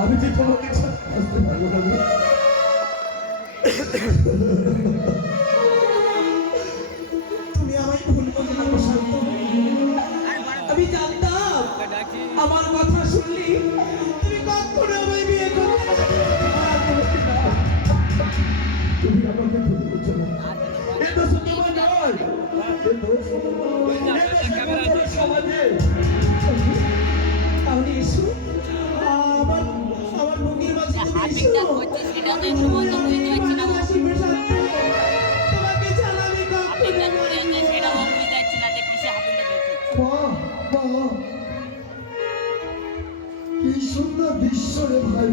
আমি যে তোমাকে আসতে পারবো না। তুমি আমায় ভুল করতে পারো শান্ত। আমি জানতাম আমার কথা শুনলি তুমি কখনো আমায় বিয়ে করবে না। তুমি আমাকে ভুল করছো না। এ তো শুধু আমার নয়, এ তো সমাজে। তাহলে এসো আমার আমার মুখের মাঝে তুমি এসো। তোমাকে জানাবি কি সুন্দর দৃশ্য রে ভাই।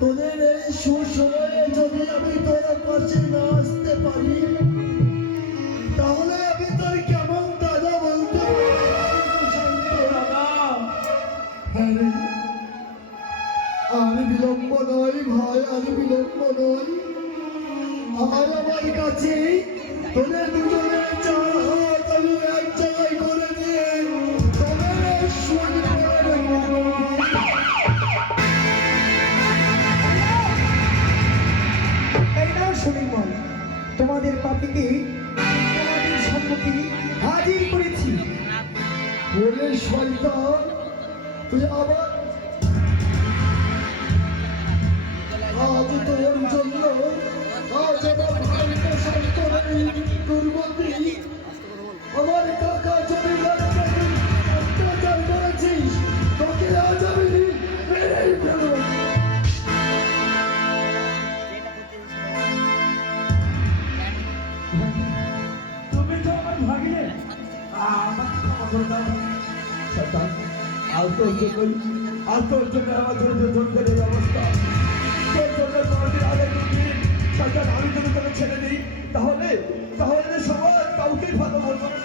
তোদের এই সুসময়ে যদি আমি তোর পাশে না আসতে পারি তাহলে আমি তোর কেমন দাদা বলতে আমি বিলম্ব নই ভাই, আমি বিলম্ব নই। আর আমার কাছে তোদের দুজনের চার হাত আমি এক জায়গায় করে দিয়ে তোদের তোমাদের পাপিকে তোমাদের সম্মুখে হাজির করেছি। বলে শয়তান তুই আবার আজ তোর জন্য আজ আমার ভাইকে সন্তানের দুর্গতি আমার কাকা জমিদার অত্যাচার করেছিস, তোকে আজ আমি মেরেই ফেলব। তুমি তো আমার ভাগিয়ে আমার ধৈর্যের অবস্থা আমি যদি তোকে ছেড়ে দিই তাহলে তাহলে সবাই কাউকে ভালো বলবো না।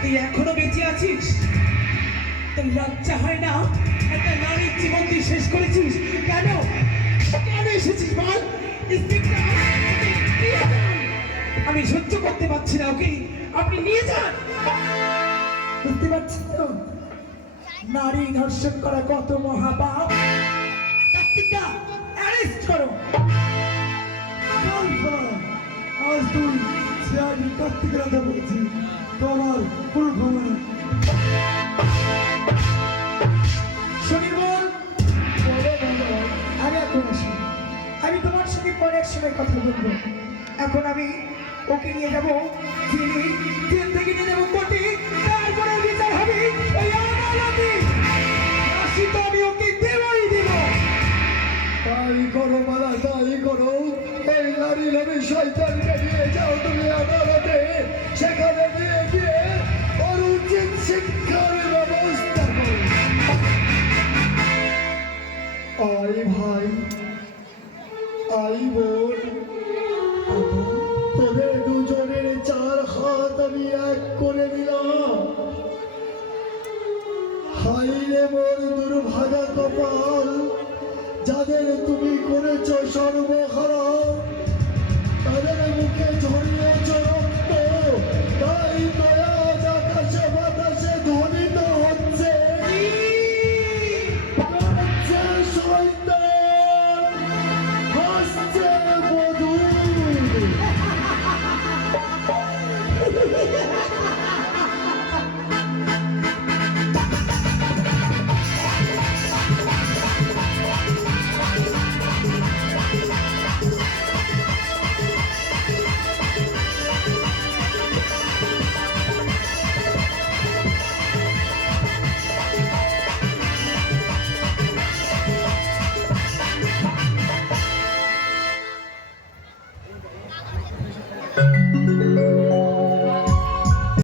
তুই এখনো বেঁচে আছিস? তোর লজ্জা হয় না? একটা নারীর জীবন তুই শেষ করেছিস কেন? কেন এসেছিস বল? আমি সহ্য করতে পারছি না, ওকে আপনি নিয়ে যান। বুঝতে পারছিস তো নারী ধর্ষণ করা কত মহাপাপ? কার্তিকা অ্যারেস্ট করো। আজ তুই আমি কার্তিকের কথা বলেছি, তোমার ফুল ভ্রমণ শনিবার আমি এখন আসি। আমি তোমার সঙ্গে পরে এক সময় কথা বলবো। এখন আমি ওকে নিয়ে যাবো জেল থেকে নিয়ে যাবো কোর্টে, তারপরে বিচার হবে ওই আদালতে। ফাঁসি তো আমি ওকে দেবই দেব। তাই করো মালা, তাই করো। এই নারী নামে শয়তানকে নিয়ে যাও তুমি আদালতে, সেখানে নিয়ে গিয়ে ওর উচিত শিক্ষার ব্যবস্থা করো। আই ভাই, আই বোন, তোদের দুজনের চার হাত আমি এক করে দিলাম। হাই রে মোর দুর্ভাগা কপাল, যাদের তুমি করেছ সর্বহারা।